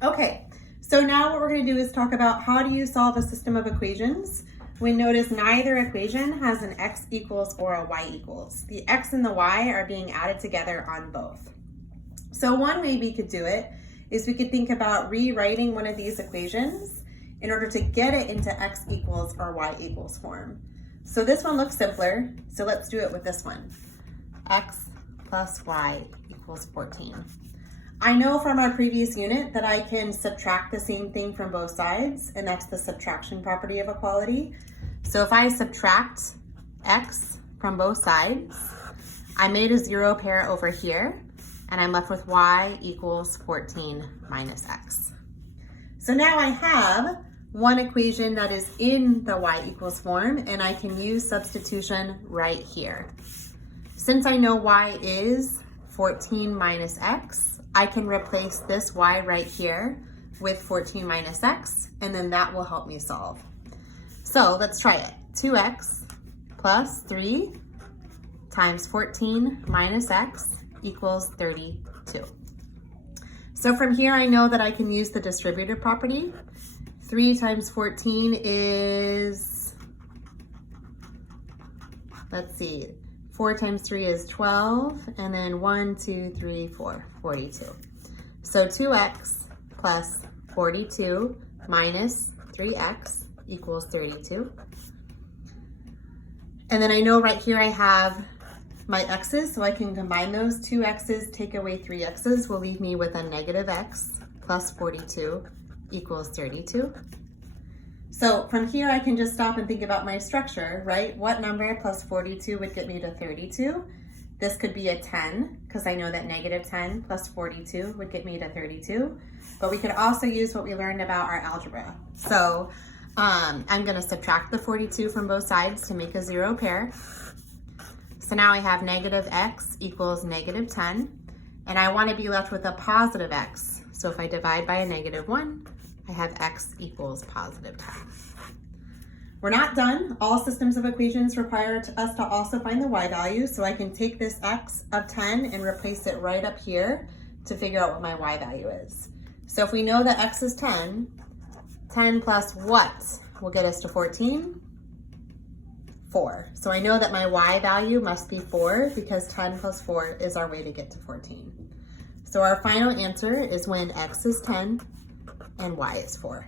Okay, so now what we're going to do is talk about how do you solve a system of equations when notice neither equation has an x equals or a y equals. The x and the y are being added together on both. So one way we could do it is we could think about rewriting one of these equations in order to get it into x equals or y equals form. So this one looks simpler, so let's do it with this one. X plus y equals 14. I know from our previous unit that I can subtract the same thing from both sides, and that's the subtraction property of equality. So if I subtract x from both sides, I made a zero pair over here, and I'm left with y equals 14 minus x. So now I have one equation that is in the y equals form, and I can use substitution right here. Since I know y is 14 minus x, I can replace this y right here with 14 minus x, and then that will help me solve. So let's try it. 2x plus 3 times 14 minus x equals 32. So from here, I know that I can use the distributive property. 3 times 14 is, let's see, 4 times 3 is 12, and then 1, 2, 3, 4, 42. So 2x plus 42 minus 3x equals 32. And then I know right here I have my x's, so I can combine those. 2 x's take away 3 x's will leave me with a negative x plus 42 equals 32. So from here, I can just stop and think about my structure, right? What number plus 42 would get me to 32? This could be a 10, because I know that negative 10 plus 42 would get me to 32. But we could also use what we learned about our algebra. So I'm going to subtract the 42 from both sides to make a zero pair. So now I have negative x equals negative 10, and I want to be left with a positive x. So if I divide by a negative 1, I have x equals positive 10. We're not done. All systems of equations require us to also find the y value, so I can take this x of 10 and replace it right up here to figure out what my y value is. So if we know that x is 10, 10 plus what will get us to 14? 4. So I know that my y value must be 4 because 10 plus 4 is our way to get to 14. So our final answer is when x is 10 and y is 4.